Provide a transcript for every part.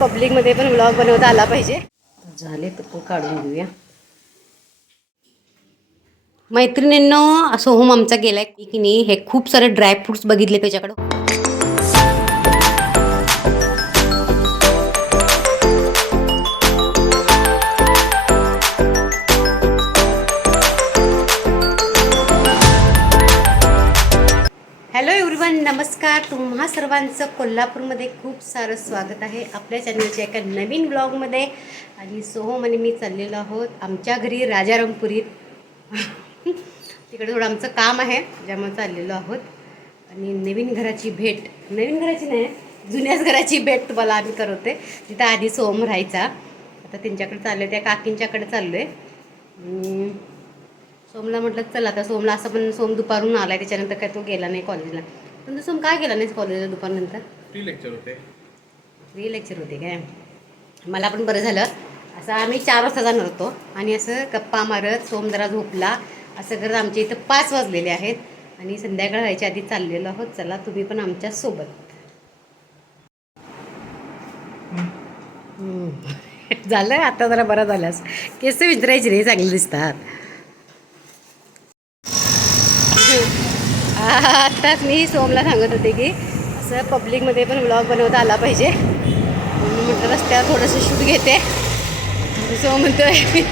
पब्लिकमध्ये पण व्लॉग बनवता आला पाहिजे. झाले तर पण काढून घेऊया. मैत्रिणींनो सोहम आमचा गेलाय की नाही हे खूप सारे ड्रायफ्रुट्स बघितले त्याच्याकडं. एव्हरीवन नमस्कार. तुम्हा सर्वांचं कोल्हापूरमध्ये खूप सारं स्वागत आहे आपल्या चॅनलच्या एका नवीन ब्लॉगमध्ये आणि सोहम आणि मी चाललेलो आहोत आमच्या घरी राजारामपुरीत तिकडे थोडं आमचं काम आहे ज्यामुळे चाललेलो आहोत. आणि नवीन घराची भेट. नवीन घराची नाही जुन्याच घराची भेट तुम्हाला आम्ही करवते तिथं आधी सोहम राहायचा. आता त्यांच्याकडे चाललो आहे त्या काकींच्याकडे चाललो आहे सोमला म्हटलं चल आता सोमला असं पण सोम दुपारून आलाय त्याच्यानंतर काय तो गेला नाही कॉलेजला. पण तो सोम काय गेला नाही कॉलेजला दुपारनंतर फ्री लेक्चर होते. फ्री लेक्चर होते काय? मला पण बरं झालं. असं आम्ही चार वाजता जाणार होतो. आणि असं गप्पा मारत सोम जरा झोपला. असं करत आमच्या इथं पाच वाजलेले आहेत. आणि संध्याकाळ व्हायच्या आधी चाललेलो आहोत. चला तुम्ही पण आमच्यासोबत. झालं? आता जरा बरा झालास केस विचारायचे रे चांगले दिसतात. आताच मी सोमला सांगत होते की असं पब्लिकमध्ये पण व्लॉग बनवता आला पाहिजे. मी म्हटलं रस्त्यावर थोडंसं शूट घेते. सोम म्हणतोय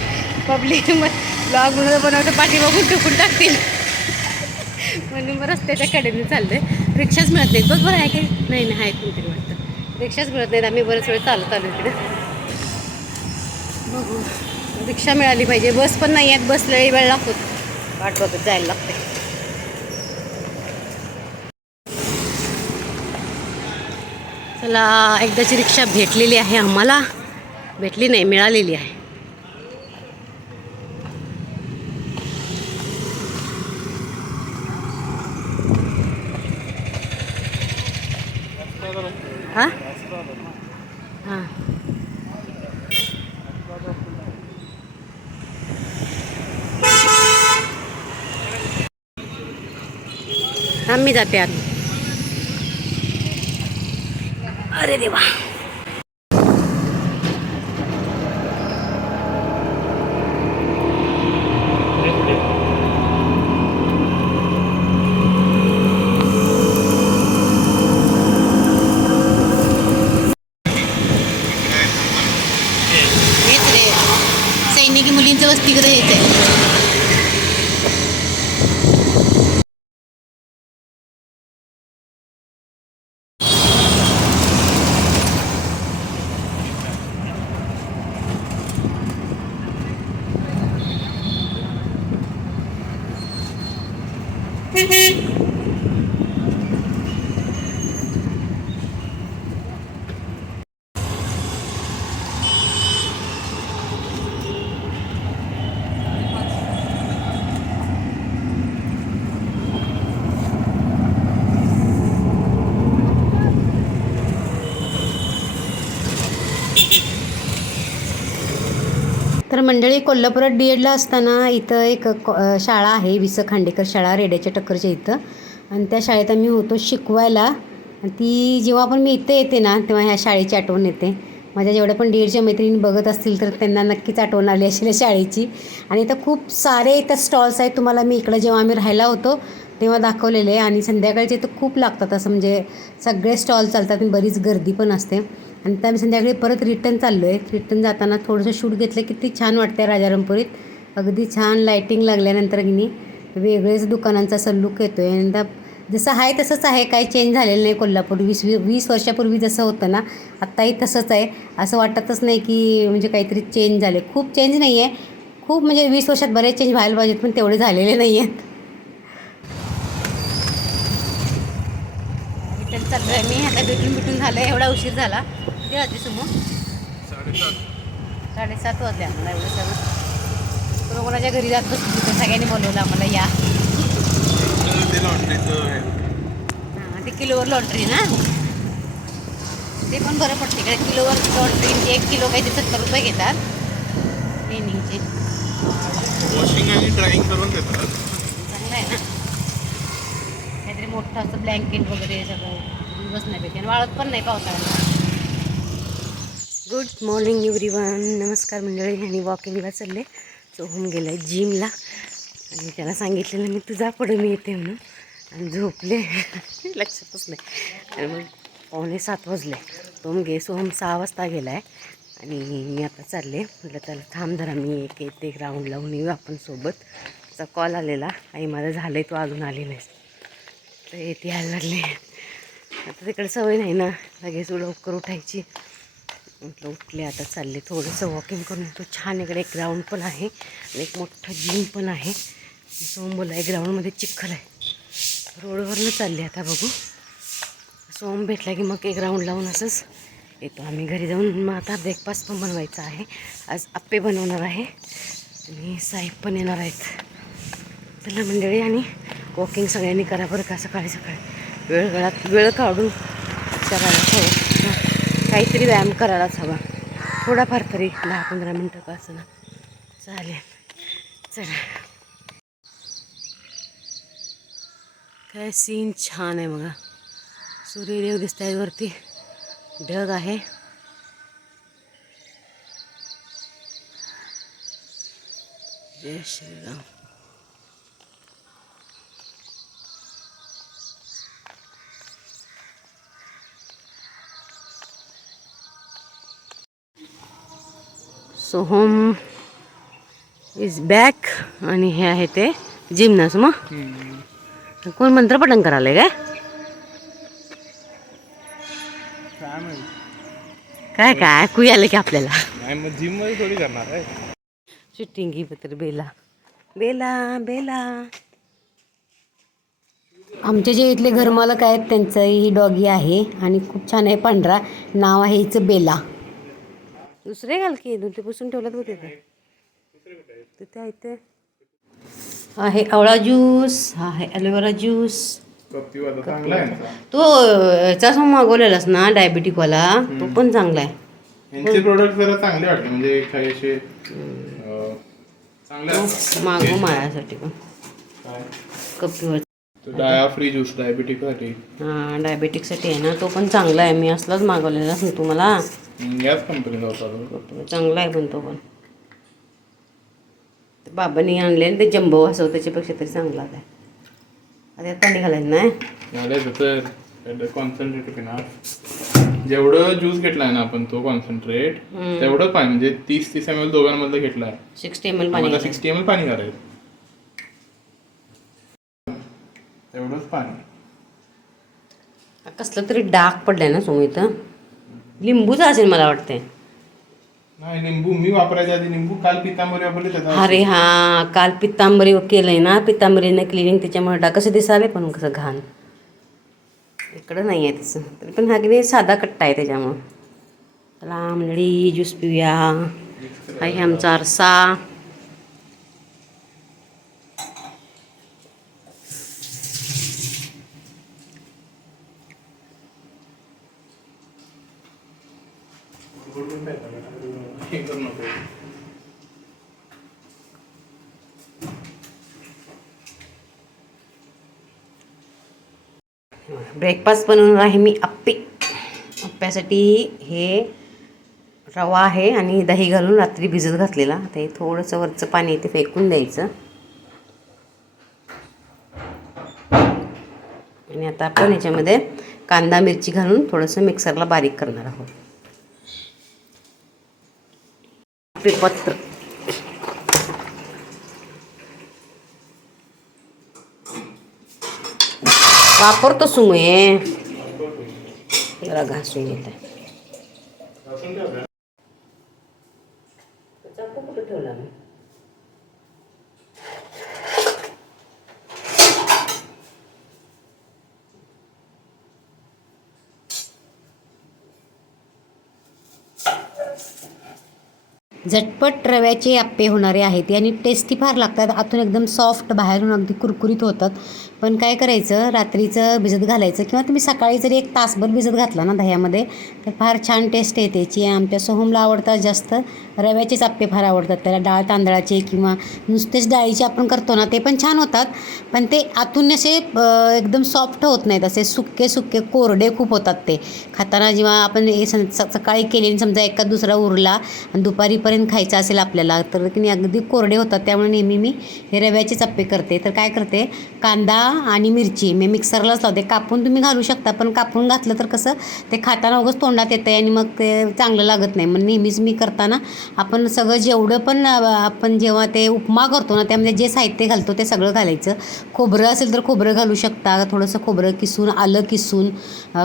पब्लिक ब्लॉग बनवता बनवता पाठी टुकून टाकतील. म्हणून मग रस्त्याच्या कडेने चाललोय. रिक्षाच मिळत नाहीत. बघ बरं आहे की नाही नाही आहेत कोणतरी वाटतं. रिक्षाच मिळत नाहीत. आम्ही बरेच वेळ चालत आलो तिकडे बघू. रिक्षा मिळाली पाहिजे. बस पण नाही आहेत. बसला वेळ लागतो. वाट बघत जायला. लागते एकदाची रिक्षा भेटलेली आहे आम्हाला. भेटली नाही मिळालेली आहे. हां? हां. मी जाते आम्ही अरे देवा. सैनिकी मुलींचं वस्तीकडे हेच आहे तर मंडळी कोल्हापुरात डी एडला असताना इथं एक कॉ- शाळा आहे वि स खांडेकर शाळा रेड्याच्या टक्करच्या इथं. आणि त्या शाळेत आम्ही होतो शिकवायला. ती जेव्हा पण मी इथं येते ना तेव्हा ह्या शाळेची आठवण येते. माझ्या जेवढ्या पण डी एडच्या मैत्रिणी बघत असतील तर त्यांना नक्कीच आठवण आली असेल शाळेची. आणि इथं खूप सारे इथं स्टॉल्स आहेत. तुम्हाला मी इकडं जेव्हा आम्ही राहायला होतो तेव्हा दाखवलेले. आणि संध्याकाळचे तर खूप लागतात. असं म्हणजे सगळे स्टॉल चालतात आणि बरीच गर्दी पण असते. आणि त्या आम्ही संध्याकाळी परत रिटर्न चाललो आहे रिटर्न जाताना थोडंसं शूट घेतलं किती छान वाटतं राजारामपुरीत. अगदी छान लायटिंग लागल्यानंतर की नाही वेगळेच दुकानांचा सल्लूक येतो आहे आणि त्या जसं आहे तसंच आहे काही चेंज झालेलं नाही कोल्हापूर. वीस वी वीस वर्षापूर्वी जसं होतं ना आत्ताही तसंच आहे. असं वाटतच नाही की म्हणजे काहीतरी चेंज झाले. खूप चेंज नाही आहे खूप म्हणजे वीस वर्षात बरेच चेंज व्हायला पाहिजेत पण तेवढे झालेले नाही आहेत रिटर्न चाललो आहे मी आता भेटून भेटून झालं एवढा उशीर झाला. किती वाजले समोर साडेसात. वाजले आम्हाला एवढं सगळं. तर कोणाच्या घरी जात बसली तिथं सगळ्यांनी बोलवलं आम्हाला या. ते हां. ते किलोवर लॉन्ड्री ना? ते पण बरं पडते. इकडे किलोवर लॉन्ड्री एक किलो काहीतरी सत्तर रुपये घेतात. क्लिनिंगचे वॉशिंग आणि ड्राईंग करून देतात. चांगलं आहे ना? मोठं असं ब्लँकेट वगैरे सगळं बसण्यापेक्षा आणि वाळत पण नाही पावसाळ्यात. गुड मॉर्निंग एव्हरीवन नमस्कार मंडळी. आणि वॉकिंगला चालले. सो होऊन गेलं आहे जिमला आणि त्याला सांगितलेलं मी तुझा पुढे मी येते म्हणून. आणि झोपले. लक्षातच नाही. आणि मग पावणे सात वाजले. तो गे सोहम सहा वाजता गेला आहे आणि मी आता चालले. म्हटलं त्याला थांब धरा मी एक एक ग्राउंड लावून येऊ आपण सोबत. त्याचा कॉल आलेला. आई माझं झालं आहे तू अजून आली नाहीस. तर येते यायला लागले. आता तिकडे सवय नाही ना. लगेच लवकर उठायची. म्हटलं उठले आता चालले थोडंसं वॉकिंग करून. येतो छान इकडे एक ग्राउंड पण आहे आणि एक मोठं जिम पण आहे. सोम बोला आहे ग्राउंडमध्ये चिखल आहे. रोडवरनं चालले आता बघू. सोम भेटला की मग एक राऊंड लावून असंच येतो आम्ही घरी जाऊन. मग आता ब्रेकफास्ट पण बनवायचा आहे. आज आप्पे बनवणार आहे. आणि साहेब पण येणार आहेत. चला मंडळी आणि वॉकिंग सगळ्यांनी करा बरं का सकाळी सकाळी. वेळ गळात वेळ काढून करायलाच हवं. काहीतरी व्यायाम करायलाच हवा. थोडाफार तरी दहा पंधरा मिनटं का असं ना. चालेल. चला. काय सीन छान आहे बघा. सूर्यदेव दिसत आहेत वरती. ढग आहे. जय श्रीराम. सोहम इज बॅक आणि हे आहे ते जिमनास मग? कोण मंत्रपठण करायला काय? काय काय ऐकू आलं की आपल्याला. नाही मग जिममध्ये थोडी करणार आहे. शूटिंग ही पत्र बेला. बेला बेला. आमच्या जे इथले घरमालक आहेत त्यांचं ही डॉगी आहे आणि खूप छान आहे पांढरा. नाव आहे हिचं बेला. दुसरे घाल की दोन ते पुसून ठेवलं होते ते तिथे आहे ते आहे आवळा ज्यूस हा आहे ॲलोवेरा ज्यूस. तो याचा असं मागवलेलास ना डायबिटिकवाला? तो पण चांगला आहे. यांचे प्रोडक्ट जरा चांगले वाटले म्हणजे काही असे. मागव माझ्यासाठी पण. काय? फ्री ज्यूस डायबिटिकसाठी. हां डायबेटिकसाठी आहे ना तो पण चांगला आहे. मी असलाच मागवलेला ना तुम्हाला. याच कंपनीचा होता चांगला आहे पण तो पण. बाबांनी आणले आणि ते जम्बो असं त्याच्यापेक्षा तरी चांगला आहे. आता पाणी घालायचं नाही. तर कॉन्सन्ट्रेट पिणार जेवढं ज्यूस घेतलाय ना आपण तो कॉन्सन्ट्रेट तेवढं पाणी म्हणजे तीस तीस एम एल दोघांमधलं घेतलाय. सिक्स्टी एम एल पाणी. सिक्स्टी एम एल पाणी घालायचं. तेवढंच पाणी. कसलं तरी डाग पडलाय ना समोर इथं. लिंबूचा असेल मला वाटतंय. नाही लिंबू मी वापरायच्या आधी लिंबू काल पितांबरी वापरली त्याचा अरे हा काल पित्तांबरी केलंय ना पित्तांबरीनं क्लिनिंग त्याच्यामुळे डाग कसं दिसाले पण कसं घाण. इकडं नाही आहे तसं तरी पण हा की नाही साधा कट्टा आहे त्याच्यामुळं. चला मंडळी ज्यूस पिऊया. आहे आमचा आरसा. हे करू नको. ब्रेकफास्ट बनवणार आहे मी अप्पे. अप्प्यासाठी हे रवा आहे आणि दही घालून रात्री भिजत घातलेला. आता हे थोडंसं वरचं पाणी ते फेकून द्यायचं. आणि आता आपण याच्यामध्ये कांदा मिरची घालून थोडंसं मिक्सरला बारीक करणार आहोत. पत्र वापरतो सुमुये जरा घासून घेते चाकू झटपट रव्याचे आप्पे होणारे आहेत. आणि टेस्टी फार लागतात. आतून एकदम सॉफ्ट बाहेरून अगदी कुरकुरीत होतात. पण काय करायचं रात्रीचं भिजत घालायचं किंवा तुम्ही सकाळी जरी एक तासभर भिजत घातला ना दह्यामध्ये तर फार छान टेस्ट येते. जी आमच्या सोहमला आवडतात जास्त. रव्याचेच आप्पे फार आवडतात. त्याला डाळ तांदळाचे किंवा नुसतेच डाळीचे आपण करतो ना ते पण छान होतात. पण ते आतून असे एकदम सॉफ्ट होत नाहीत. असे सुके सुके कोरडे खूप होतात ते. खाताना जेव्हा आपण स- सकाळी केले आणि समजा एका दुसरा उरला आणि दुपारीपर्यंत खायचा असेल आपल्याला तर की अगदी कोरडे होतात. त्यामुळे नेहमी मी हे रव्याचेच आप्पे करते. तर काय करते कांदा आणि मिरची. मी मिक्सरलाच लावते कापून तुम्ही घालू शकता पण कापून घातलं तर कसं ते खाताना उगंच तोंडात येतं आणि मग ते चांगलं लागत नाही. मग नेहमीच मी करताना आपण सगळं जेवढं पण आपण जेव्हा ते उपमा करतो ना त्यामध्ये जे साहित्य घालतो ते सगळं घालायचं. खोबरं असेल तर खोबरं घालू शकता. थोडंसं खोबरं किसून आलं किसून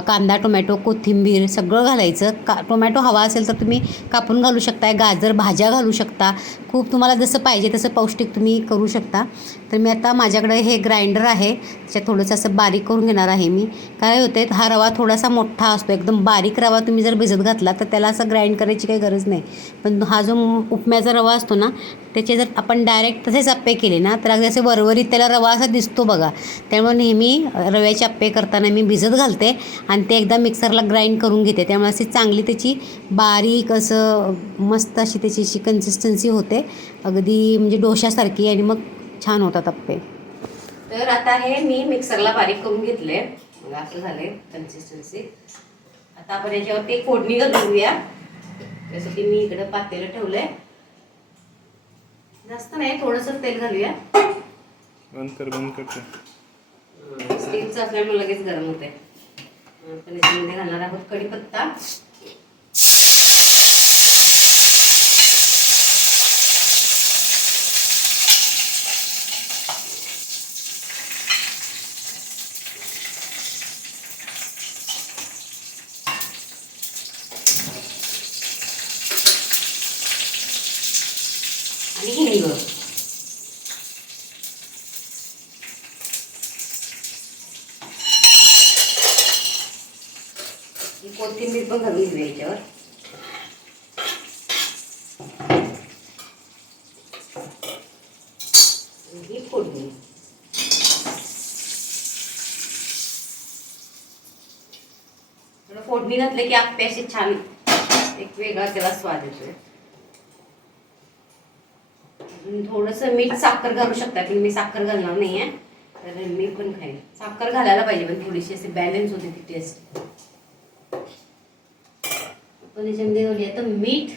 कांदा टोमॅटो कोथिंबीर सगळं घालायचं. का टोमॅटो हवा असेल तर तुम्ही कापून घालू शकता. गाजर भाज्या घालू शकता. खूप तुम्हाला जसं पाहिजे तसं पौष्टिक तुम्ही करू शकता. तर मी आता माझ्याकडे हे ग्राइंडर आहे. त्याच्यात थोडंसं असं बारीक करून घेणार आहे मी. काय होते हा रवा थोडासा मोठा असतो एकदम बारीक रवा तुम्ही जर भिजत घातला तर त्याला असं ग्राइंड करायची काही गरज नाही. पण हा जो उपम्याचा रवा असतो ना त्याचे जर आपण डायरेक्ट तसेच अप्पे केले ना तर अगदी असे वरवरीत त्याला रवा असा दिसतो बघा. त्यामुळे नेहमी रव्याचे अप्पे करताना मी भिजत घालते आणि ते एकदा मिक्सरला ग्राइंड करून घेते. त्यामुळे अशी चांगली त्याची बारीक असं मस्त अशी त्याची अशी कन्सिस्टन्सी होते. अगदी म्हणजे डोशासारखी आणि मग छान होतात अप्पे. तर आता हे मी मिक्सरला बारीक करून घेतले मग असं झाले कन्सिस्टन्सी आता आपण याच्यावरती फोडणी घालून घेऊया. त्यासाठी मी इकडं पातेलं ठेवलंय. जास्त नाही थोडंसं तेल घालूया. बंद कर बंद करते स्टीलचं असल्यामुळे लगेच गरम होते आपण याच्यामध्ये घालणार आहोत कढीपत्ता आणि हिंग ही कोथिंबीर पण घालून घेऊया याच्यावर. ही फोडणी. थोडं फोडणी घातलं की आप्पे असे छान एक वेगळा त्याला स्वाद येतोय. थोडंसं मीठ साखर घालू शकता पण मी साखर घालणार नाही आहे तर मी पण खाईन. साखर घालायला पाहिजे पण थोडीशी अशी बॅलन्स होते ती टेस्ट याच्यामध्ये घालूया आता मीठ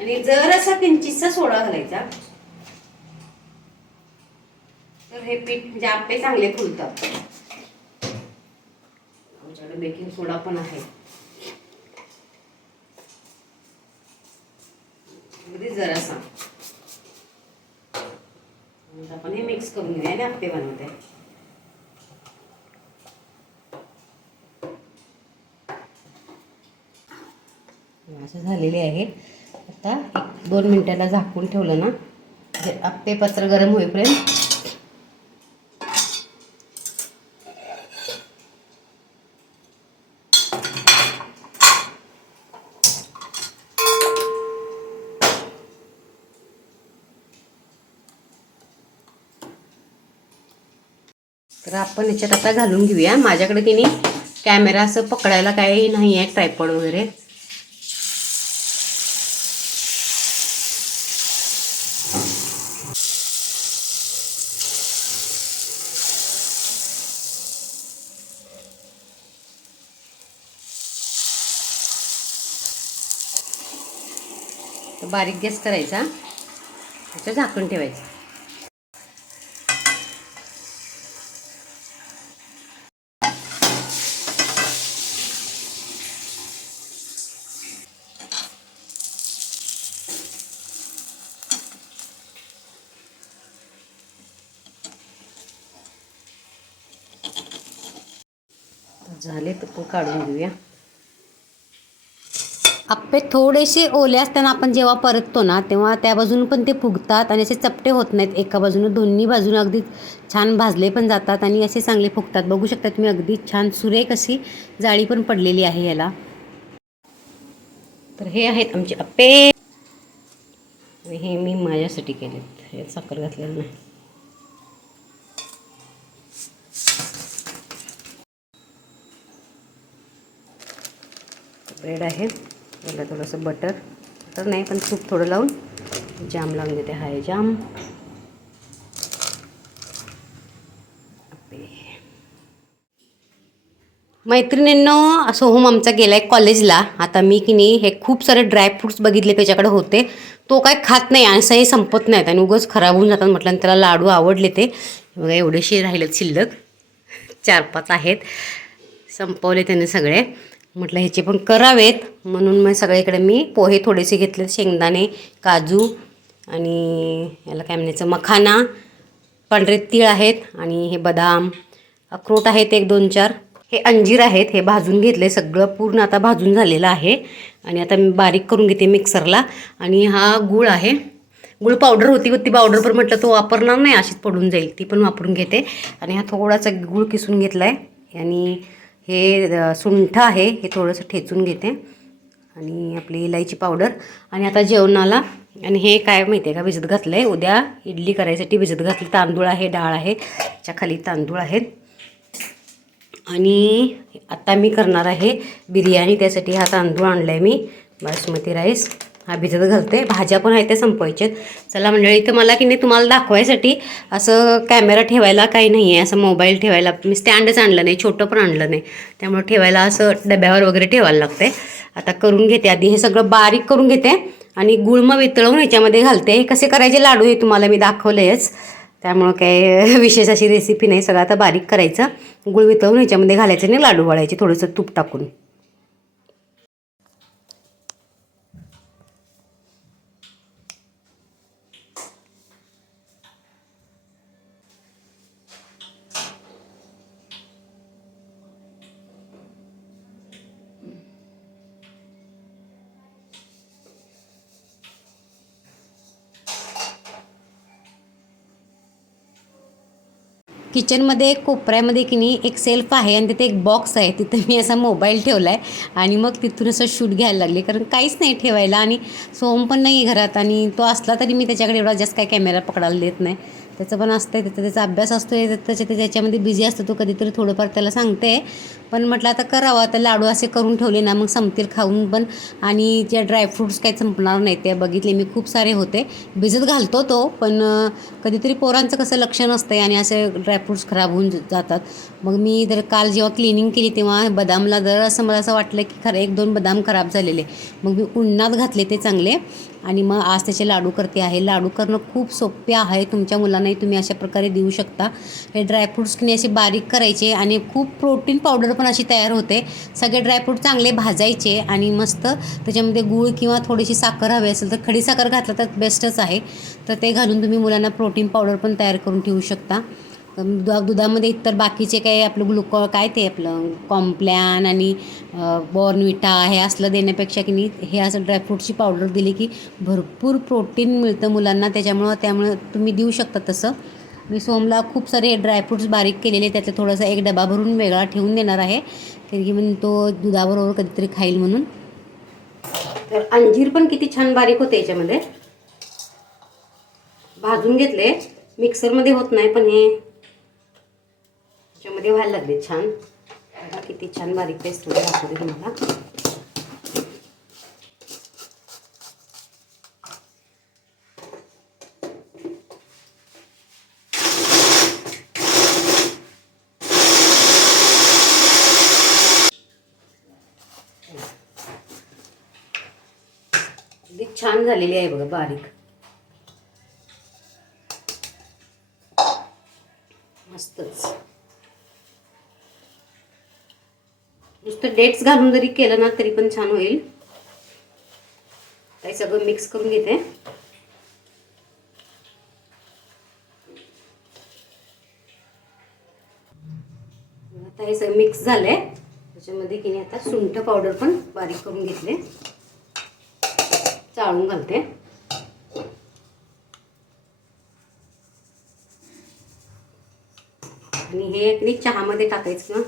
आणि जरासा किंचितसा सोडा घालायचा. तर हे पीठ म्हणजे आप्पे चांगले फुलतात. आमच्याकडे बेकिंग सोडा पण आहे. अगदी जरासा. आपण हे मिक्स करून घेऊया आणि आप्पे बनवते. असे झालेले आहे आता एक दोन मिनटाला झाकून ठेवलं ना. म्हणजे जे आप्पे पत्र गरम होईपर्यंत. तर आपण याच्यात आता घालून घेऊया. माझ्याकडे तिने कॅमेरा असं पकडायला काही नाही आहे ट्रायपॉड वगैरे. बारीक गॅस करायचा. त्याच्यावर झाकून ठेवायचं. झाले तर काढून घेऊया. आप्पे थोडेसे ओले असताना आपण जेव्हा परततो ना तेव्हा त्या बाजून पण ते फुगतात आणि असे चपटे होत नाहीत. एका बाजूनं दोन्ही बाजूनं अगदी छान भाजले पण जातात आणि असे चांगले फुगतात. बघू शकता तुम्ही अगदी छान सुरेख अशी जाळी पण पडलेली आहे याला. तर हे आहेत आमचे अप्पे हे मी माझ्यासाठी केलेत. हे साखर घातलेलं नाही. ब्रेड आहे. याला थोडंसं बटर बटर नाही पण तूप थोडं लावून जाम लावून देते. हाय जाम मैत्रिणींनो सोहम आमचा गेला आहे कॉलेजला आता मी की नाही हे खूप सारे ड्रायफ्रुट्स बघितले त्याच्याकडे होते. तो काय खात नाही असंही संपत नाहीत आणि उगच खराब होऊन जातात म्हटलं आणि त्याला लाडू आवडले ते. बघा एवढेसे राहिलेत शिल्लक. चार पाच आहेत. संपवले त्याने सगळे. म्हटलं ह्याचे पण करावेत. म्हणून मग सगळीकडे मी पोहे थोडेसे घेतले शेंगदाणे काजू आणि याला काय म्हणायचं मखाना पांढरे तीळ आहेत आणि हे बदाम अक्रोट आहेत एक दोन चार. हे अंजीर आहेत हे भाजून घेतले सगळं पूर्ण आता भाजून झालेलं आहे. आणि आता मी बारीक करून घेते मिक्सरला. आणि हा गूळ आहे. गुळ पावडर होती ती पावडर पण म्हटलं तो वापरणार नाही अशीच पडून जाईल ती पण वापरून घेते. आणि हा थोडासा गुळ किसून घेतला आहे आणि हे सुंठ आहे हे थोडंसं ठेचून घेते. आणि आपली इलायची पावडर. आणि आता जेवणाला आणि हे काय माहिती आहे का भिजत घातलं आहे उद्या इडली करायसाठी भिजत घातली. तांदूळ आहे डाळ आहे. त्याच्याखाली तांदूळ आहेत आणि आता मी करणार आहे बिर्याणी. त्यासाठी हा तांदूळ आणला आहे मी. बासमती राईस. हा भिजत घालते. भाज्या पण आहेत त्या संपवायच्यात. चला मंडळी इथं मला की नाही तुम्हाला दाखवायसाठी असं कॅमेरा ठेवायला काही नाही आहे असं मोबाईल ठेवायला मी स्टँडच आणलं नाही छोटं पण आणलं नाही. त्यामुळे ठेवायला असं डब्यावर वगैरे ठेवायला लागते आता करून घेते आधी. हे सगळं बारीक करून घेते आणि गुळमं वितळवून ह्याच्यामध्ये घालते. हे कसे करायचे लाडू हे तुम्हाला मी दाखवलेच त्यामुळं काय विशेष अशी रेसिपी नाही. सगळं आता बारीक करायचं. गुळ वितळून ह्याच्यामध्ये घालायचं आणि लाडू वळायचे. थोडंसं तूप टाकून. किचनमध्ये एक कोपऱ्यामध्ये की नाही एक सेल्फ आहे आणि तिथे एक बॉक्स आहे. तिथे मी असा मोबाईल ठेवला आहे आणि मग तिथून असं शूट घ्यायला लागले. कारण काहीच नाही ठेवायला आणि सोम पण नाही घरात आणि तो असला तरी मी त्याच्याकडे एवढा जास्त काय कॅमेरा पकडायला देत नाही. त्याचं पण असतं आहे त्याचा त्याचा अभ्यास असतो आहे त्याच्या ते त्याच्यामध्ये बिझी असतो तो कधीतरी थोडंफार त्याला सांगते. पण म्हटलं आता करावं आता लाडू असे करून ठेवले ना मग संपतील खाऊन पण. आणि जे ड्रायफ्रूट्स काही संपणार नाही ते बघितले मी खूप सारे होते. भिजत घालतो तो पण कधीतरी पोरांचं कसं लक्ष नसतं आणि असे ड्रायफ्रूट्स खराब होऊन जातात. मग मी जर काल जेव्हा क्लिनिंग केली तेव्हा बदामला जर असं मला असं वाटलं की खरं एक दोन बदाम खराब झालेले. मग मी उन्हात घातले ते चांगले. आणि मग आज त्याचे लाडू करते आहे. लाडू करणं खूप सोपे आहे. तुमच्या मुलांनाही तुम्ही अशा प्रकारे देऊ शकता. हे ड्रायफ्रूट्स की असे बारीक करायचे आणि खूप प्रोटीन पावडर पण अशी तयार होते. सगळे ड्रायफ्रूट चांगले भाजायचे आणि मस्त त्याच्यामध्ये गूळ किंवा थोडीशी साखर हवी असेल तर खडी साखर घातलं तर बेस्टच आहे. तर ते घालून तुम्ही मुलांना प्रोटीन पावडर पण तयार करून ठेवू शकता. दुधा दुधामध्ये इतर बाकीचे काही आपलं ग्लुको काय ते आपलं कॉम्प्लॅन आणि बॉर्नविटा हे असलं देण्यापेक्षा की नाही हे असं ड्रायफ्रूटची पावडर दिली की भरपूर प्रोटीन मिळतं मुलांना. त्याच्यामुळं त्यामुळं तुम्ही देऊ शकता तसं. मी सोमला खूप सारे ड्रायफ्रूट्स बारीक केलेले त्याचा थोडासा एक डबा भरून वेगळा ठेवून देणार आहे. कारण की मग तो दुधाबरोबर कधीतरी खाईल म्हणून. तर अंजीर पण किती छान बारीक होते याच्यामध्ये. भाजून घेतले. मिक्सरमध्ये होत नाही पण हे याच्यामध्ये व्हायला लागले छान. किती छान बारीक पेस्टमध्ये दाखवते तुम्हाला अगदी छान झालेली आहे बघा बारीक. मस्तच. नुसतं डेट्स घालून जरी केलं ना तरी पण छान होईल. काही सगळं मिक्स करून घेते. आता हे सगळं मिक्स झालंय. त्याच्यामध्ये की नाही आता सुंठ पावडर पण बारीक करून घेतले. चाळून घालते आणि हे अगदी चहामध्ये टाकायचं किंवा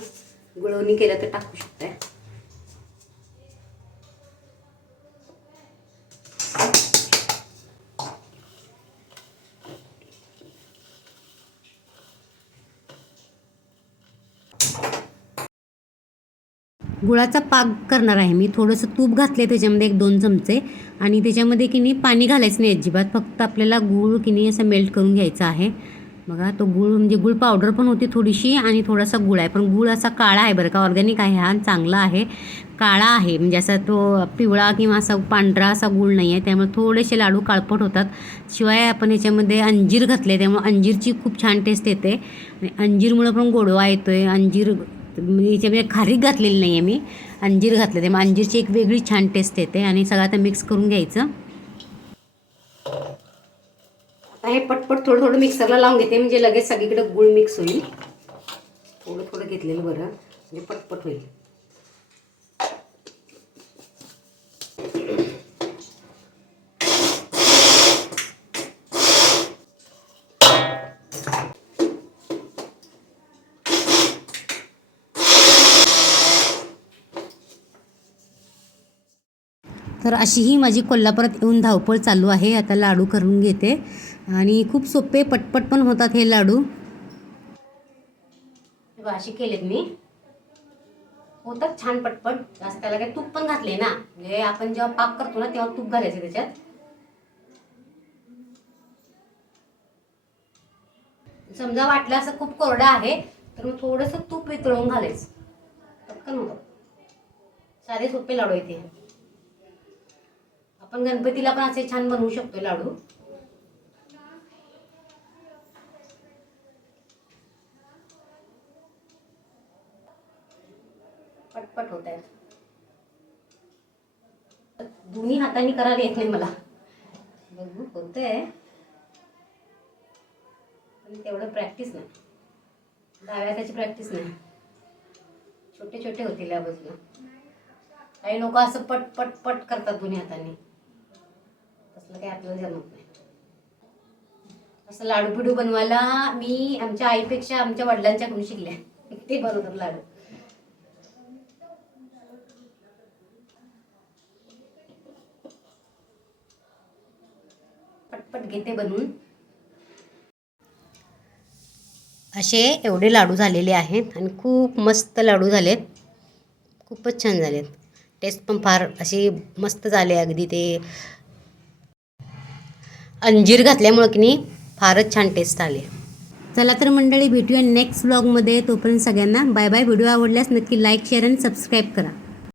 गुळवणी केलं तर टाकू शकताय गुळाचा पाक करणार आहे मी. थोडंसं तूप घातले त्याच्यामध्ये एक दोन चमचे. आणि त्याच्यामध्ये की नाही पाणी घालायचं नाही अजिबात. फक्त आपल्याला गूळ की नाही असं मेल्ट करून घ्यायचा आहे. बघा तो गूळ म्हणजे गूळ पावडर पण होती थोडीशी आणि थोडासा गूळ आहे. पण गूळ असा काळा आहे बरं का. ऑर्गॅनिक आहे हा चांगला आहे. काळा आहे. म्हणजे असा तो पिवळा किंवा असा पांढरा असा गूळ नाही आहे. त्यामुळे थोडेसे लाडू काळपट होतात. शिवाय आपण याच्यामध्ये अंजीर घातले त्यामुळे अंजीरची खूप छान टेस्ट येते. आणि अंजीरमुळं पण गोडवा येतो आहे अंजीर म्हणजे याच्यामध्ये खारीक घातलेली नाही आहे मी. अंजीर घातलं ते. मग अंजीरची एक वेगळी छान टेस्ट येते आणि सगळं आता मिक्स करून घ्यायचं. आता हे पटपट थोडं थोडं मिक्सरला लावून घेते. म्हणजे लगेच सगळीकडे गुळ मिक्स होईल. थोडं थोडं घेतलेलं बरं. म्हणजे पटपट होईल. तर अशी ही माझी कोल्हापुरात येऊन धावपळ चालू आहे. आता लाडू करून घेते. आणि खूप सोपे पटपट पण होतात हे लाडू. अशी केलेत मी. होतात छान पटपट. जास्त त्याला काही तूप पण घातले ना. म्हणजे आपण जेव्हा पाक करतो ना तेव्हा तूप घालायचं त्याच्यात. समजा वाटलं असं खूप कोरडं आहे तर मग थोडंसं तूप वितळून घालायचं. पटकन होतं. साधे सोपे लाडू येते आपण गणपतीला पण असे छान बनवू शकतो लाडू. पटपट होत आहेत दोन्ही हाताने करायला येत नाही मला. बघू होतंय. पण तेवढं प्रॅक्टिस नाही. डाव्या हाताची प्रॅक्टिस नाही. छोटे छोटे होतील या बाजूला. काही लोक असं पट पट पट करतात दोन्ही हाताने. तसलं काही आपल्याला जमत नाही. असं लाडू पिडू बनवायला मी आमच्या आईपेक्षा आमच्या वडिलांच्याकडून शिकले. ते बनवतात लाडू. पटपट घेते बनवून. असे एवढे लाडू झालेले आहेत आणि खूप मस्त लाडू झालेत. खूपच छान झालेत. टेस्ट पण फार असे मस्त झाले अगदी ते अंजीर घातल्यामुळं की नाही फारच छान टेस्ट आले. चला तर मंडळी भेटूया नेक्स्ट ब्लॉगमध्ये तोपर्यंत सगळ्यांना बाय बाय व्हिडिओ आवडल्यास नक्की लाईक शेअर आणि सबस्क्राईब करा.